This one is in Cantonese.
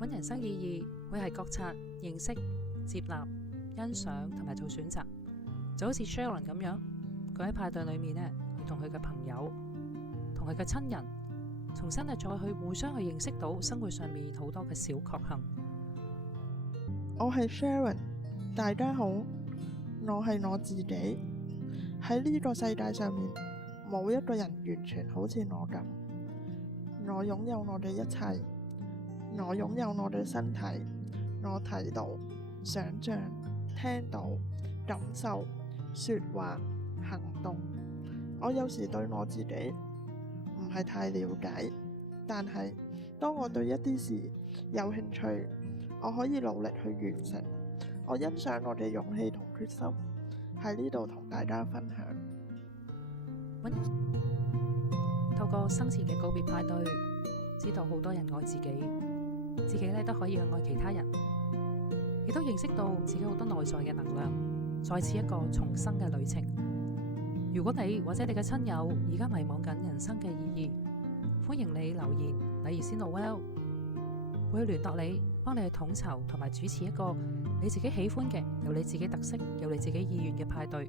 揾人生意義會係覺察、認識、接納、欣賞同埋做選擇，就好似 Sharon 咁樣，佢喺派對裏面呢，佢同佢嘅朋友、同佢嘅親人，重新再去互相去認識到生活上面好多嘅小確幸。我係 Sharon， 大家好，我係我自己。喺呢個世界上面，冇一個人完全好似我咁。我擁有我嘅一切，我擁有我嘅身體，我睇到、想像、聽到、感受、說話、行動。我有時對我自己唔係太了解，但係當我對一啲事有興趣，我可以努力去完成。我欣賞我嘅勇氣同決心，喺呢度同大家分享。透過生前嘅告別派對，知道好多人愛自己，自己咧都可以去愛其他人，亦都認識到自己好多內在嘅能量，再次一個重生嘅旅程。如果你或者你嘅親友而家迷茫緊人生嘅意義，歡迎你留言禮儀師 Noelle，會聯絡你，幫你去統籌同埋主持一個你自己喜歡嘅、有你自己特色、有你自己意願嘅派對。